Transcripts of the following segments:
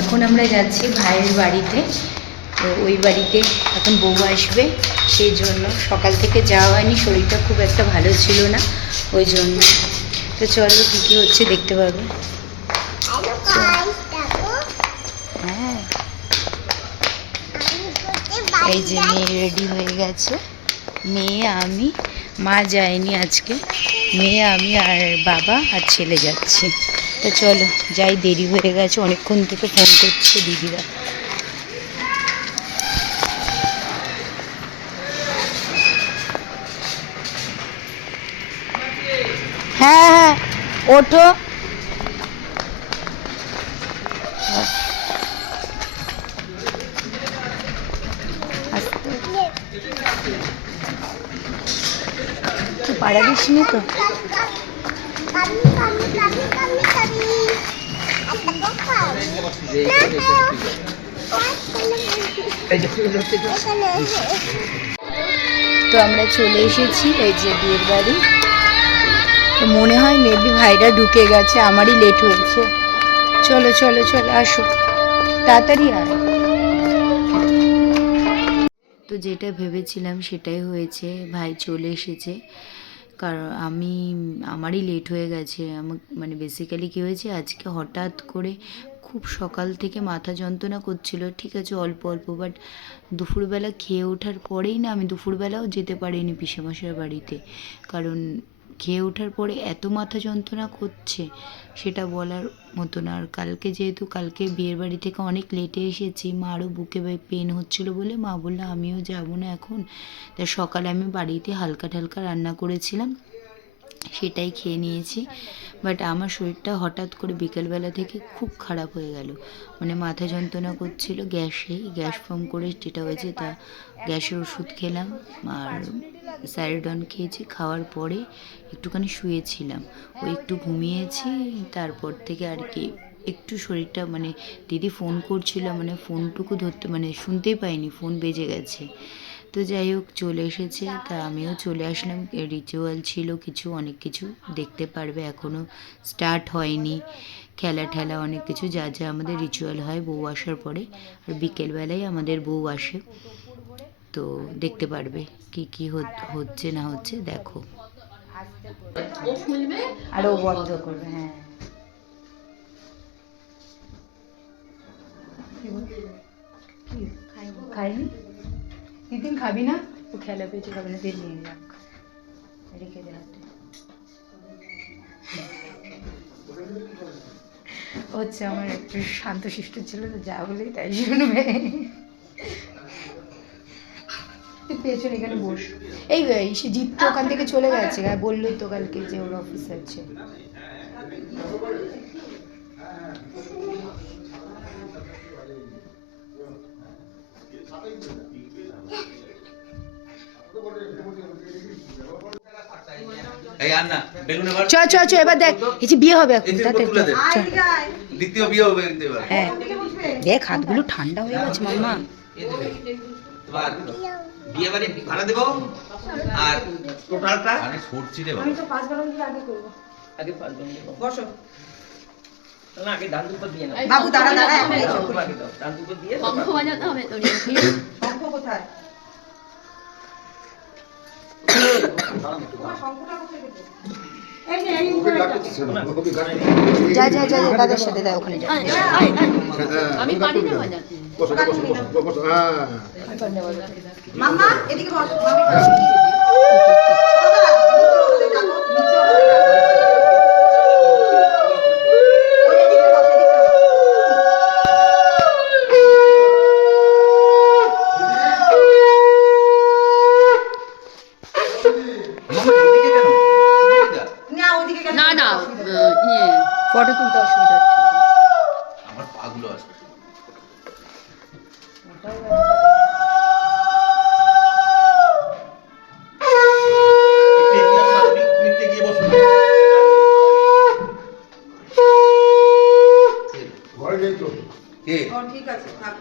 এখন আমরা যাচ্ছি ভাইয়ের বাড়িতে। তো ওই বাড়িতে এখন বউ আসবে, সেই জন্য সকাল থেকে যাওয়া হয়নি, শরীরটা খুব একটা ভালো ছিল না ওই জন্য। তো চলো কী কী হচ্ছে দেখতে পাবে। হ্যাঁ, এই যে মেয়ে রেডি হয়ে গেছে, মেয়ে আমি, মা যায়নি আজকে, মেয়ে আমি আর বাবা আর ছেলে যাচ্ছি। তো চলো যাই, দেরি হয়ে গেছে, অনেকক্ষণ থেকে ফোন করছে দিদিরা। হ্যাঁ হ্যাঁ ওঠো। তুই পাড়া দিসনি তো? তো আমরা চলে এসেছি এই যে বিয়ের বাড়ি। তো মনে হয় মেবি ভাইরা ঢুকে গেছে, আমারই লেট হয়েছে। চলো চলো চলো আসো, তাড়াতাড়ি আয়। তো যেটা ভেবেছিলাম সেটাই হয়েছে, ভাই চলে এসেছে। কারণ আমারই লেট হয়ে গেছে। মানে বেসিক্যালি কী হয়েছে, আজকে হঠাৎ করে খুব সকাল থেকে মাথা যন্ত্রণা করছিল, ঠিক আছে অল্প অল্প, বাট দুপুরবেলা খেয়ে ওঠার পরেই না, আমি দুপুরবেলাও যেতে পারিনি পিসেমশাইয়ের বাড়িতে। কারণ খেয়ে ওঠার পরে এত মাথা যন্ত্রণা করছে সেটা বলার মতো না। আর কালকে বিয়ের বাড়ি থেকে অনেক লেটে এসেছি, মারও বুকে পেন হচ্ছিলো বলে মা বললো আমিও যাবো না এখন। তাই সকালে আমি বাড়িতে হালকা ঠালকা রান্না করেছিলাম, সেটাই খেয়ে নিয়েছি। বাট আমার শরীরটা হঠাৎ করে বিকেলবেলা থেকে খুব খারাপ হয়ে গেল, মানে মাথা যন্ত্রণা করছিল, গ্যাস ফর্ম করে যেটা হয়েছে, তা গ্যাসের ওষুধ খেলাম আর স্যারিডন খেয়েছি। খাওয়ার পরে একটুখানি শুয়েছিলাম, ওই একটু ঘুমিয়েছি, তারপর থেকে আর কি একটু শরীরটা, মানে দিদি ফোন করছিল, মানে ফোনটুকু ধরতে, মানে শুনতেই পাইনি, ফোন বেজে গেছে। তো যাই হোক চলে এসেছে, তা আমিও চলে আসলাম। রিচুয়াল ছিল কিছু, অনেক কিছু দেখতে পারবে, এখনও স্টার্ট হয়নি, খেলা ঠেলা অনেক কিছু, যা যা আমাদের রিচুয়াল হয় বউ আসার পরে। আর বিকেলবেলায় আমাদের বউ আসে, তো দেখতে পারবে কি কি হচ্ছে না হচ্ছে, দেখো। আর ও বন্ধ করবে, হ্যাঁ। খাইনি তিন খাবি না, ও খেলা পেয়েছে, খাবে না, দিয়ে নিয়ে যাক, রেখে দে হাতে। হচ্ছে আমার একটু শান্তশিষ্ট ছিল, তো যা বলি তাই শুনবে। পেছনে এখানে বস। এই সে জিৎ তো ওখান থেকে চলে গেছে, বললোই তো কালকে যে ওর অফিস আছে। চ চ চ, এবার দেখ এই যে বিয়ে হবে এখন, দ্বিতীয় বিয়ে হবে। হ্যাঁ দেখ হাতগুলো ঠান্ডা হয়ে গেছে মাম্মা। বিয়ে বাড়ি ভাড়া দেব আর টোটালটা আরে সরছি রে বাবা, আমি তো 5 বারণ দিয়ে আগে করব, আগে 5 বারণ দেব। বসো না, আগে ডান দুটো দিয়ে না বাবু, দাঁড়া দাঁড়া, এখন এসো আগে দাও, ডান দুটো দিয়ে শঙ্খ বাজাতে হবে তো। শঙ্খ কোথায়? শঙ্খটা কোথায় দেব? এই নে, এই উপরে যা যা যা, দাদার সাথে যা, ওখানে যা। আমি পারি না বাজাতে। বসো বসো বসো, হ্যাঁ মাম্মা এদিকে বস, মামি ফটো তুলতে অসুবিধা হচ্ছে, আমার পাগুলো আসবে। ঠিক আছে থাক।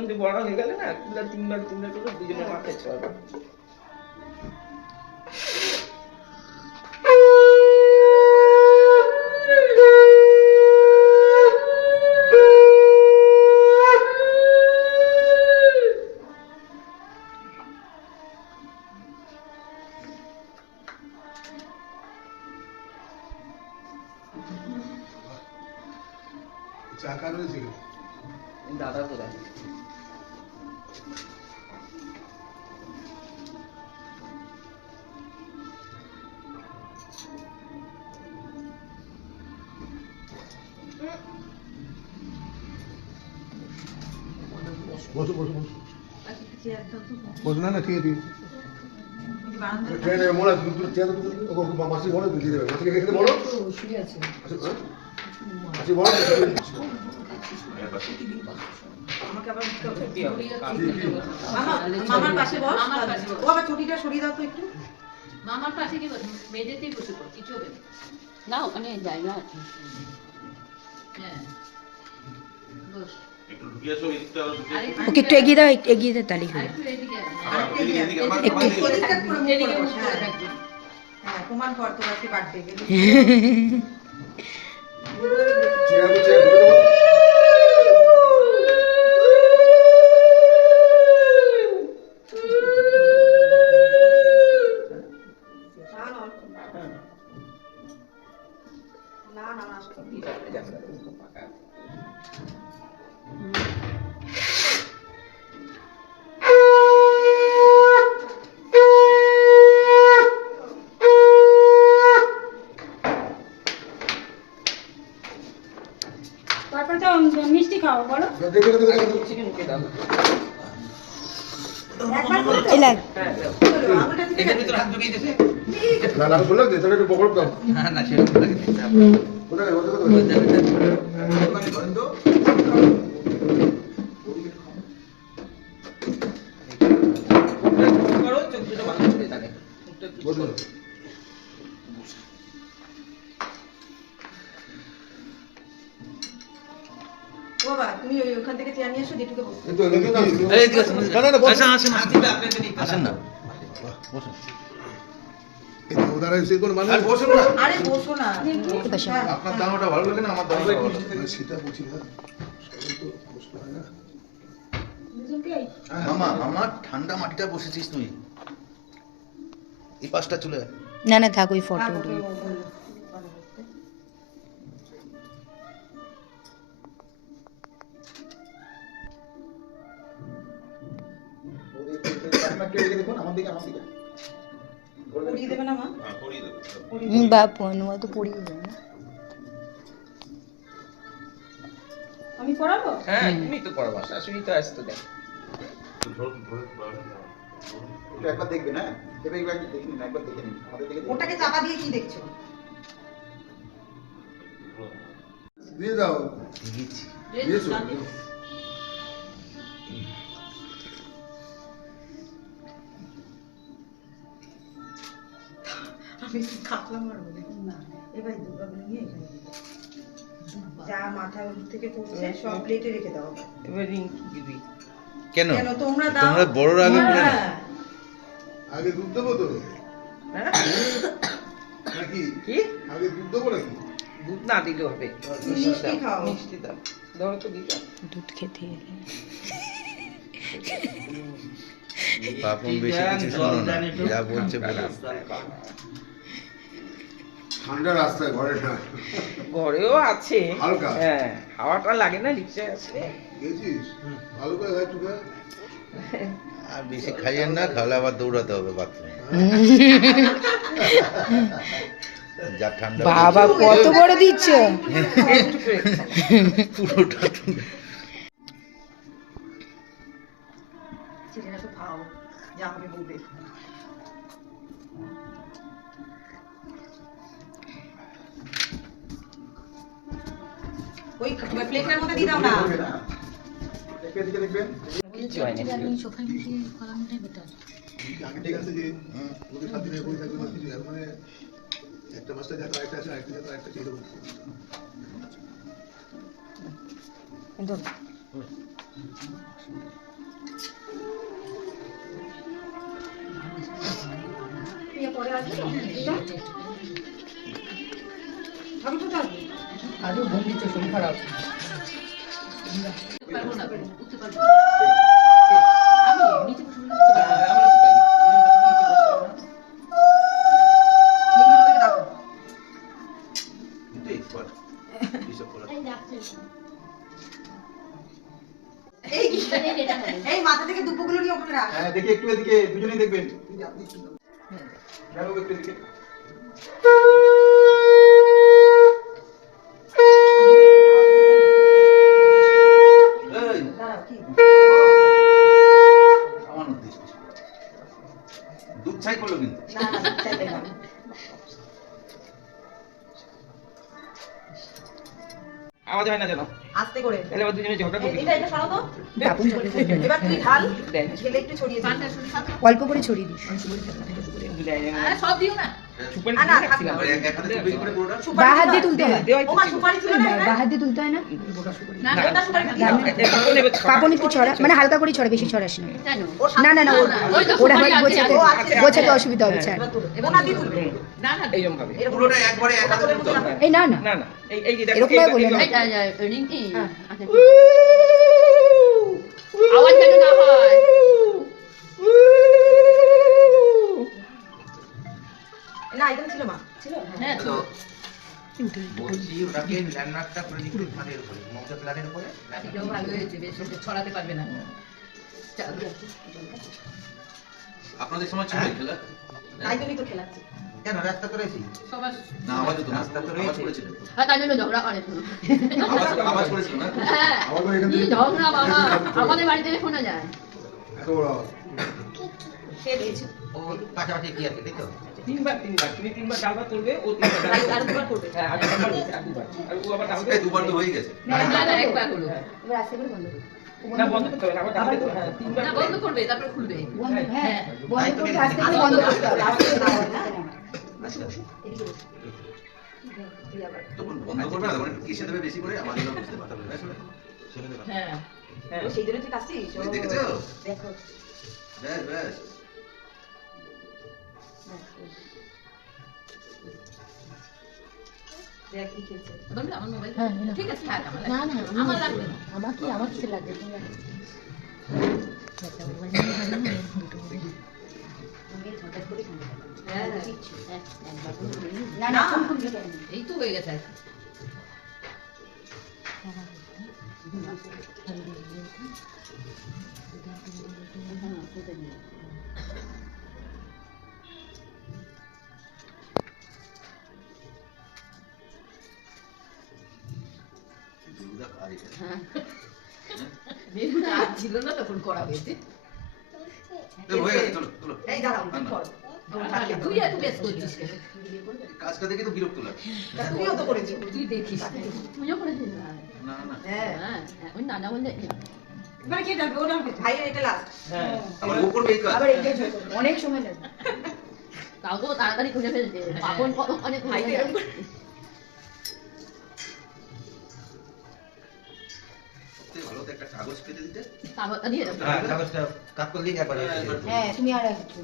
নন্দী বড় হয়ে গেলে না তুলা তিনবার করে দুজনের মাথায় চড়বে। চাকা রয়েছে দাদা কোথায়? বসো বসো বসো বসো না না ঠিক আছে ট্রেনে মোড়া দুটো চেয়ার দুটো মাসি বলো দিয়ে দেবে মাসিকে খেতে বলো শুয়ে আছে মাসি বলো আমাকে আবার মামার পাশে বস। ও আবার ছুটিটা সরিয়ে দাও তো একটু। মামার পাশে কি বস, মেঝেতেই বসে পড়, কিছু হবে না, ওখানে জায়গা আছে। হ্যাঁ বস। ওকে একটু এগিয়ে দাও, এগিয়ে দাও, তালি হলো। আরেকটু এদিকে আয়। হ্যাঁ প্রমাণ কর তোর আজকে বার্থডে গেলি। চেয়ার চেয়ার ধরে দেবো তারপরে তো মিষ্টি খাও বলো। দেখে দেখে দেখে চিকেন কে দাও? একবার করে এই লাগ চলো আমারটা দিতে এটার ভিতর হাত ঢুকিয়ে দিয়েছে? না না বললাম যে তাহলে একটু পকড় দাও না সেরকম লাগে না। কোথায় কোথায় করো চোখ দুটো ভালো করে থাকে। মুখটা একটু বসো বাবা তুমি ওই ওখান থেকে চেয়ার নিয়ে এসো যেটুকু বসো। কিন্তু এদিকে না এই এদিকে আসুন, না না না বসো আসেন আসেন না বসুন ওদারা এসে কোন মানে আর বসুন না আরে বসো না। হ্যাঁ। আপনার দামাটা ভালো লাগে না আমার দামাটা ভালো লাগে সেটা বুঝি না সবাই তো কষ্ট হয় না মামা আমার ঠান্ডা মাটিটা বসেছিস তুই এই পাশটা চলে আয়। না না থাক, ওই ফটো ওকে ও বললো। পরিয়ে দেবে না মা? বা পনেরো তো পড়িয়ে যায় না। আমি পড়াবো? হ্যাঁ তুমি তো পড়াবা, শাশুড়ি তো আসতো দেখ। একবার দেখবেন, হ্যাঁ একবার দেখে নিন, একবার দেখে নিন আমাদের দিকে ওটাকে চাপা দিয়ে কি দেখছো? দিয়ে দাও দিয়েছি। দিয়েছো আমি কাতলা মারবো দেখুন না। এবার দুর্গাগুলো নিয়ে এখানে দিতে। যা মাথার থেকে পড়ছে সব প্লেটে রেখে দাও। এবার রিঙ্কি দিবি। কেন কেন তোমরা দাও? তোমরা বড়রা আগে করে না? হ্যাঁ। আগে দুধ দেবো তো হ্যাঁ? নাকি কি? আগে দুধ দেবো নাকি দুধ না দিলেও হবে। মিষ্টি খাও। মিষ্টি দাও। ধরো তো দিদা। দুধ খেতে এলে। পাপন বেশি কিছু শোনো না, যা বলছে বলো। ঠান্ডা রাস্তায় ঘরে না ঘরেও আছে। হালকা। হ্যাঁ হাওয়াটা লাগে না রিক্সায় আসলে। গেছিস ভালো করে খাই একটু খা আর বেশি খাইয়েন না, খাওয়ালে আবার দৌড়াতে হবে বাথরুমে। যা ঠান্ডা বাবা কত বড় দিচ্ছ। পুরোটা তুমি ছেলেরা তো খাও যা হবে বলবে। ওই প্লেটের মধ্যে দিয়ে দাও না। কিছু হয় না। ঠিক আছে যে ওদের সাথে নিয়ে বসে থাকবে না কিছু আর মানে একটা মাস্টার যাতে আরেকটা আছে আরেকটা যাতে আরেকটা চেয়ে দেবো পরে আসবে তো আমি তো থাকবো আজও ঘুম দিচ্ছে, শরীর খারাপ। পারবো না, উঠতে পারবো না। আমি নিচে বসে বসে উঠতে পারবো না। কিন্তু expert এইসব করার। এই কি? এই মাথা থেকে দুপুরগুলো নিয়ে ওখানে রাখ। হ্যাঁ দেখি একটু এদিকে, দুজনেই দেখবেন। আপনি গেল একটু এদিকে। এই, দাঁড়াও, কি? আমার উদ্দেশ্য। দুধ ছাই করলো কিন্তু। না, না, চাইবে না। আওয়াজ হয় না যেন, আস্তে করে। তাহলে আবার দুজনে ঝগড়া করবি। এটা সরাও তো। এবার তুই ঢাল, ঢেলে একটু ছড়িয়ে দিবি। পানটা শুধু খাবে। অল্প করে ছড়িয়ে দিস। আর সব দিও না। সুপারি না, দিয়ে থাক রাখছিলাম। আর এক হাতে চুপি করে পুরোটা। সুপারি বাঁ হাত দিয়ে দিবা? তুলতে হয়। দেওয়াই তো ও মা, ছিল। সুপারি ছিল না এখানে? বাঁ হাত দিয়ে তুলতে হয় না? না, না, ওটা সুপারি খাবি না? কাপড় নেবে ছড়া। কাপড় একটু ছড়া, মানে হালকা করে ছড়া, বেশি ছড়াস না। জানো? ওর সাথে- না না না, ওই তো ওরা সুপারি হয় আছে, গোছাতে, ও আছে, গোছাতে আছে। অসুবিধা হবে, ছাড়। এবার তুলো। এবার না দিয়ে তুলবে। না, না, এইরকম ভাবে। এরকম পুরোটা একবারে এক হাতে তুলতে হবে। এই না না, না না, এই যে দেখো, এরকম ভাবে বলে না। রিং কি? হ্যাঁ। আচ্ছা, আওয়াজ যেন না হয়। না, এখানে ছিল মা। ছিল? হ্যাঁ, তো বলছি ওটাকে ল্যান্ডমার্কটা করে দিতে মানে এর উপরে মমতা প্ল্যানের উপরে। এটাও ভালো হয়েছে, বেশ ওকে ছড়াতে পারবে না। চালু। আপনাদের সময় ছিল এই খেলা? তাই জন্যই তো খেলাচ্ছি। কেন রাস্তা করেছি? সবার না আওয়াজ হতো না। আওয়াজ করেছিল। হ্যাঁ, তাই জন্য ঝগড়া করে তো। আওয়াজ করেছিল না? হ্যাঁ, আবার তো এখান কি থেকে ঝগড়া বাবা, আমাদের বাড়িতে শোনা যায়। এত বড় আওয়াজ। সে দিয়েছে। ও পাশাপাশি কি আছে দেখো? তিনবার তুমি তিনবার ডালবার তুলবে, ও তিনবার ডাল আর দুবার করবে। হ্যাঁ, আর একবার বলছে, আর দুবার। আর ও আবার ডাল এই দুবার তো হয়ে গেছে। না, না, একবার হলো। এবার আস্তে করে বন্ধ কর। না, বন্ধ করতে হবে না, আবার ডাল দিতে হবে। হ্যাঁ, তিনবার না, বন্ধ করবে, তারপর খুলবে। হ্যাঁ, বন্ধ করতে আস্তে করে বন্ধ করতে হবে, আস্তে করে না হয় না। আচ্ছা। এদিকে বস। তুই আবার। তখন বন্ধ করবে না, তখন একটু কেসে দেবে বেশি করে, আমাদেরও বুঝতে পারতে হবে। ব্যাস হলো। ছেড়ে দেবে। হ্যাঁ। হ্যাঁ। ও সেই জন্য তুই কাশছিস? ও, ওই দেখেছো? দেখো। ব্যাস ব্যাস। দেখ কি খেলছে। বলবে আমার মোবাইল? হ্যাঁ, না। ঠিক আছে, থাক আমার না লাগবে। না, আমার লাগবে না। আমার কিছু লাগবে, তুমি রাখো। হ্যাঁ, না না, ফোন করবি কেন? এই তো হয়ে গেছে আর কি। দুর্গা কাজ এটা। বেলুন আর ছিল না তখন করা হয়েছে। এই হয়ে গেছে, চলো চলো। এই দাঁড়াও, না, না। কর। তুই এত ব্যস্ত হচ্ছিস কেন? কাজটা দেখে তো বিরক্ত লাগে। তা তুইও তো করেছিস। তুই দেখিস। তুইও করেছিস না? না না। হ্যাঁ। হ্যাঁ, ওই নানা বললে এবারে কে ডাকবে? ও ডাকবে। ভাইয়ের এটা লাস্ট। হ্যাঁ। আবার ও করবে এই কাজ। আবার engage হয়ে যাবে, অনেক সময় লাগবে। তাও তো তাড়াতাড়ি খুঁজে ফেলছে। পাপন অনেক ভাই তো এরকম করে। সবথেকে ভালো তো একটা কাগজ কেটে দিতে। কাগজটা দিয়ে দাও। হ্যাঁ কাগজটা কাট করলে একবার হয়ে যাবে। হ্যাঁ, তুমি আর একটু।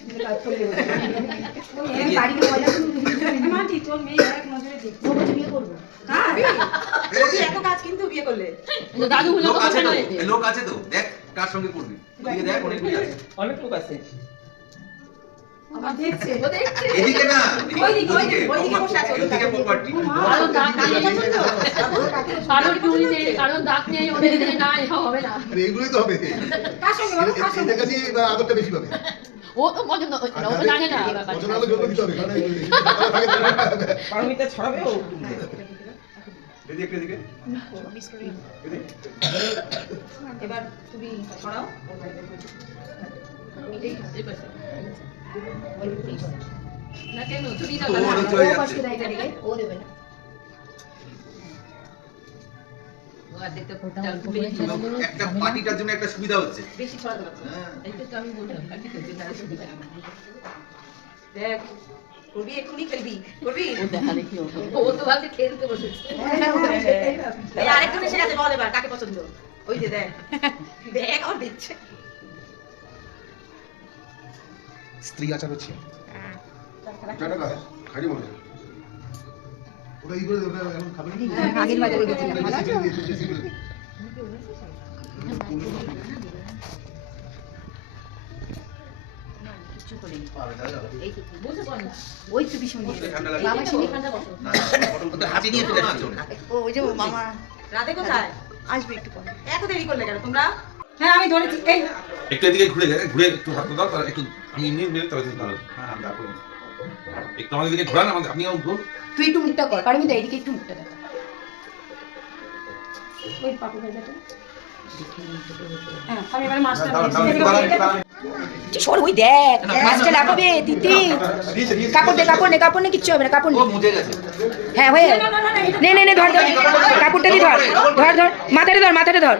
তুমি কাজ করলে হবে। এই বাড়িতে ময়লা তুমি মাটি, তোর মেয়ে এক নজরে দেখছে। ও বলছে বিয়ে করবো। কাজ? ও তুই এত কাজ কিন্তু বিয়ে করলে। কিন্তু দাদু হলো লোক তো আছে কথা তো, হয়েছে। এই লোক আছে তো, দেখ কার সঙ্গে করবি। ওদিকে দেখ অনেকগুলি আছে। অনেক লোক আছে। আমার দেখছে। ও দেখছে। এদিকে না, ওইদিকে, ওইদিকে বসে আছে, ওদিকে প্রপার্টি। কারণ দাগ নেই। কারণ চুরি নেই, কারণ দাগ নেই, ওদের দিকে না, এসব হবে না। আর এইগুলোই তো হবে। কার সঙ্গে বাবু, কার সঙ্গে? এদের কাছে আদরটা বেশি পাবে। ও তো পছন্দ হচ্ছে না, ও তো জানে না ব্যাপারটা। পছন্দ হলে জন্য দিতে হবে, কারণ এইগুলো থাকে তো। পারমিতা ছড়াবে ও তুলবে। এদিকে এদিকে। এবার তুমি ছড়াও। এই পাশে। না কেন, তুমি দাও ও না। হলো ও চলে পাশে যাচ্ছে। দেয় এখানে, ও দেবে না। ও আর দেখতে একটা পার্টিটার জন্য একটা সুবিধা হচ্ছে। বেশি ছড়াতে পারছো না। হ্যাঁ। এই তো আমি বললাম, কাটি করছি, তারা সুবিধা। দেখ করবি এক্ষুনি খেলবি করবি ও দেখা দেখি ও তো ভাবছে খেলতে বসেছে এই আরেকজন এসে গেছে বল এবার কাকে পছন্দ ওই যে দেখ দেখ আর দিচ্ছে স্ত্রী আচার হচ্ছে জানা না খালি মনে ওটা ই করে দে, ওটা এখন খাবে না আগের বারে ওই গেছে ভালো আছে কিছু করিনি বুঝতে পারি না ওই তো ভীষণ বাবা তুমি এখানটা বসো হাতি নিয়ে চলে আসছে ওই যে মামা রাতে কোথায় আসবে একটু পরে এত দেরি করলে কেন তোমরা হ্যাঁ আমি ধরেছি এই একটু এদিকে ঘুরে একটু হাত দাও তাহলে একটু আমি এমনি মেরে তবে তুমি ধরো হ্যাঁ দেখো একটু আমাদের দিকে ঘোরান আমাদের আপনিও ঘুরুন তুই একটু মুখটা কর পারবি তো এইদিকে একটু মুখটা দেখা ওই পাপু ভাজাটা হ্যাঁ আমি এবারে মাছটা সর ওই দেখ মাছটা লাগাবে দিদি কাপড় দে কাপড় নে কিচ্ছু হবে না কাপড় ও মুজে গেছে হ্যাঁ হয়ে নে ধর কাপড়টা দি ধর মাথাটা ধর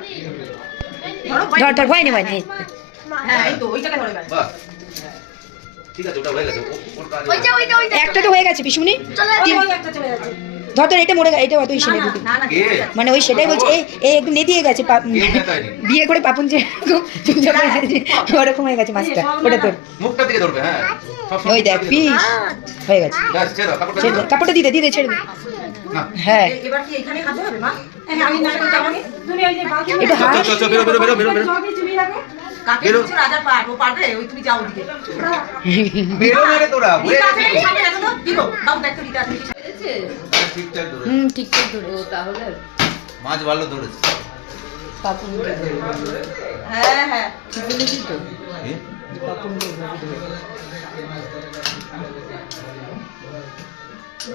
ভয় নেই হ্যাঁ এই তো ওই জায়গায় ধরে বাহ ঠিক আছে ওটা হয়ে গেছে ওর কাজ একটা তো হয়ে গেছে পিসুনি ধর এটা মরে এটা অত ইসে নেই কে মানে ওই সেটাই বলছি এই একটু নেতিয়ে গেছে বিয়ে করে পাপুন যে চুপচাপ হয়ে গেছে ওরকম হয়ে গেছে মাছটা ওটা তোর মুখটা দিকে ধরবে হ্যাঁ ওই দেখ পিস হয়ে গেছে ব্যাস ছেড়ে দাও কাপড়টা ছেড়ে দে, কাপড়টা দিতে ছেড়ে দে না হ্যাঁ এবার কি এখানে খাতে হবে মা আমি না তুমি ওই যে বাকি একটু হাত চল চল বেরো সবই তুমি রাখো কাকে কিছু রাজা পার ও পারবে ওই তুমি যাও ওদিকে বেরো না রে তোরা ঘুরে কাকে সামনে রাখো তো দিও দাও দেখতে দিতে আছে ঠিকঠাক ধরে ঠিকঠাক ধরে ও তাহলে মাছ ভালো ধরেছে পাপুন হ্যাঁ হ্যাঁ বলেছি তো এ? পাপুন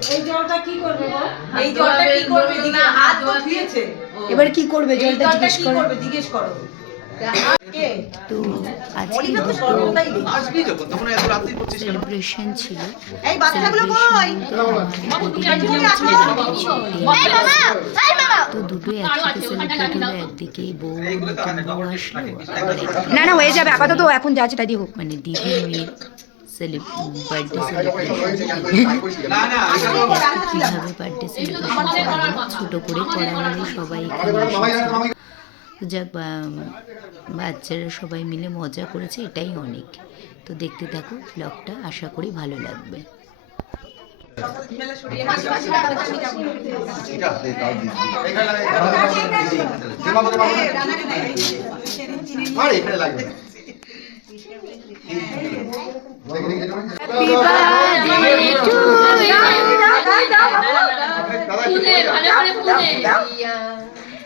এই জলটা কি করবে গো এই জলটা কি করবে দিকে হাত তো ধুয়েছে এবার কি করবে এই জলটা জলটা জিজ্ঞেস কি করো করবে জিজ্ঞেস করো কে তো আজকে মনিকা তো সর্বদাই নেই। আসবি যখন তখন এত রাত্রি করছিস কেন সেলিব্রেশন ছিল এই বাচ্চাগুলো কই তো দুটোই একসাথে সেলিব্রেট হলো একদিকে বউ নতুন বউ আসলো আবার না না হয়ে যাবে আপাতত এখন যা আছে তাই দিয়ে হোক মানে দিদির মেয়ের বার্থডে সেলিব্রেশন না না এটা তো কিভাবে বার্থডে সেলিব্রেশন ছোট করে করা হলে সবাই এখানে এসেছে। তো যাক বাচ্চারা সবাই মিলে মজা করেছে এটাই অনেক। তো দেখতে থাকো ব্লগটা, আশা করি ভালো লাগবে। এটা হাতে দাও দিদি আরে এখানে লাগবে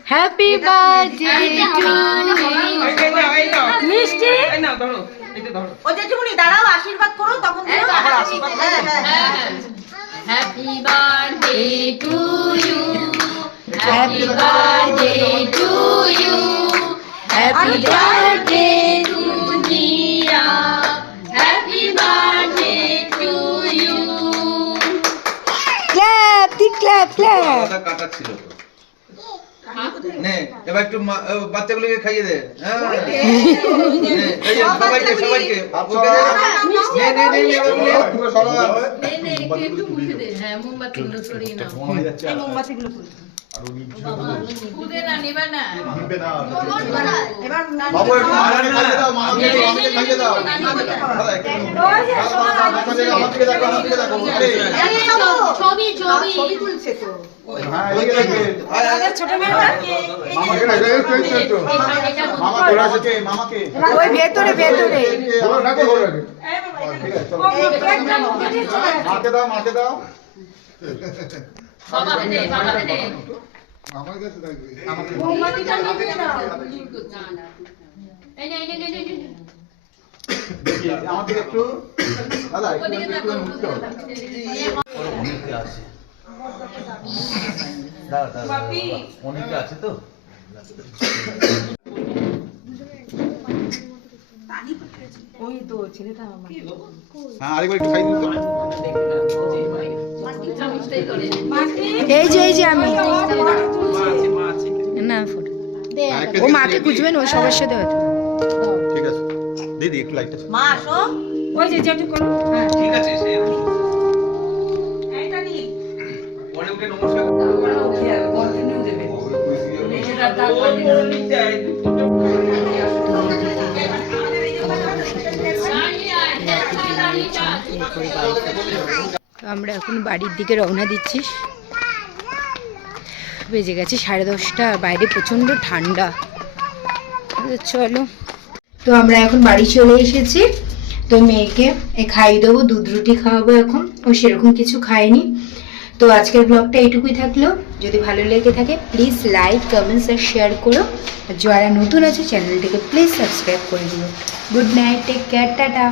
হ্যাপি বার্থডে টু মিষ্টি না ধরো এটা ধরো ও জেঠুমনি দাঁড়াও আশীর্বাদ করো তখন দিও happy birthday to you happy birthday to you happy birthday to Jiya happy birthday to you clap দি ক্ল্যাপ কথা কাটা ছিল তো নে এবার একটু বাচ্চাগুলোকে খাইয়ে দে হ্যাঁ নে, এই যে সবাইকে নে পুরো সরো একটু মুছে দে হ্যাঁ মোমবাতিগুলো সরিয়ে নাও এই মোমবাতিগুলো ফুল খুদে না নেবা না নিবে না এবার বাবু একটু মামাকে খাইয়ে দাও মামাকে খাইয়ে দাও দাদা একটু আমাকে দেখো আরে ছবি ছবি তুলছে তো হ্যাঁ এদিকে দেখবে ছোট মেয়েরা মামাকে না একটু মামা তোরা আছে মামাকে ওই ভেতরে ধরো রাখো ধরো রাখো ঠিক আছে চলো মাকে দাও বাবা দে আমার কাছে থাকবে মোমবাতিটা নিতে দাও না না এই নে আমাকে একটু দাদা একটু মুক্ত অনেকে আছে দাঁড়া অনেকে আছে তো ওই তো ছেলেটা আমার হ্যাঁ আরেকবার একটু খাই দিন তো এই যে আমি মা আছে না ফটো ও মাকে খুঁজবেন ওই সবার সাথে হয়তো ঠিক আছে দিদি একটু লাইটটা মা আসো ওই যে যেটু করো ঠিক আছে সে ওকে নমস্কার কন্টিনিউ দেবে নিজেরা তার নিতে হয় তো এইদিকে আমরা বসে পড়েছি রাতে ডিনারের জন্য, এরপরে বাড়ি ফিরবো। তো আমরা এখন বাড়ির দিকে রওনা দিচ্ছি। বেজে গেছে 10:30, আর বাইরে প্রচণ্ড ঠান্ডা। তো চলো, তো আমরা এখন বাড়ি চলে এসেছি। তো মেয়েকে খাইয়ে দেবো, দুধ রুটি খাওয়াবো এখন, ও সেরকম কিছু খায়নি। তো আজকের ব্লগটা এইটুকুই থাকলো। যদি ভালো লেগে থাকে প্লিজ লাইক, কমেন্টস আর শেয়ার করো। আর যারা নতুন আছে চ্যানেলটিকে প্লিজ সাবস্ক্রাইব করে দিও। Good night, take care, tata.